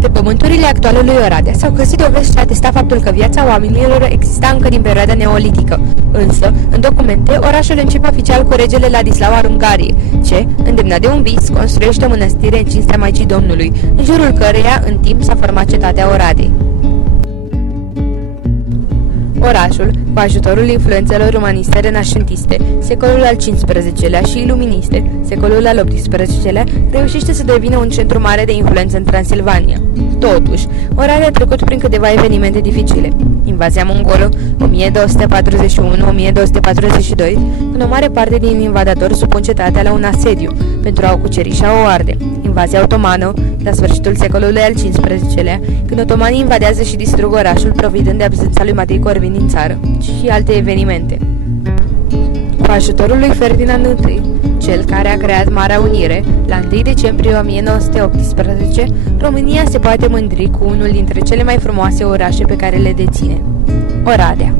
Pe pământurile actualului Oradea s-au găsit dovezi ce atesta faptul că viața oamenilor exista încă din perioada neolitică. Însă, în documente, orașul începe oficial cu regele Ladislau al Ungariei, ce, îndemnat de un vis, construiește o mănăstire în cinstea Maicii Domnului, în jurul căreia, în timp, s-a format cetatea Oradei. Orașul, cu ajutorul influențelor umaniste renașentiste, secolul al XV-lea și iluministe, secolul al XVIII-lea, reușește să devină un centru mare de influență în Transilvania. Totuși, Oradea a trecut prin câteva evenimente dificile. Invazia mongolă, 1241-1242, când o mare parte din invadatori supun cetatea la un asediu, pentru a o cuceri și a o arde. Invazia otomană, la sfârșitul secolului al XV-lea, când otomanii invadează și distrug orașul, providând de absența lui Matei Corvin din țară, și alte evenimente. Cu ajutorul lui Ferdinand I, cel care a creat Marea Unire, la 1 decembrie 1918, România se poate mândri cu unul dintre cele mai frumoase orașe pe care le deține: Oradea.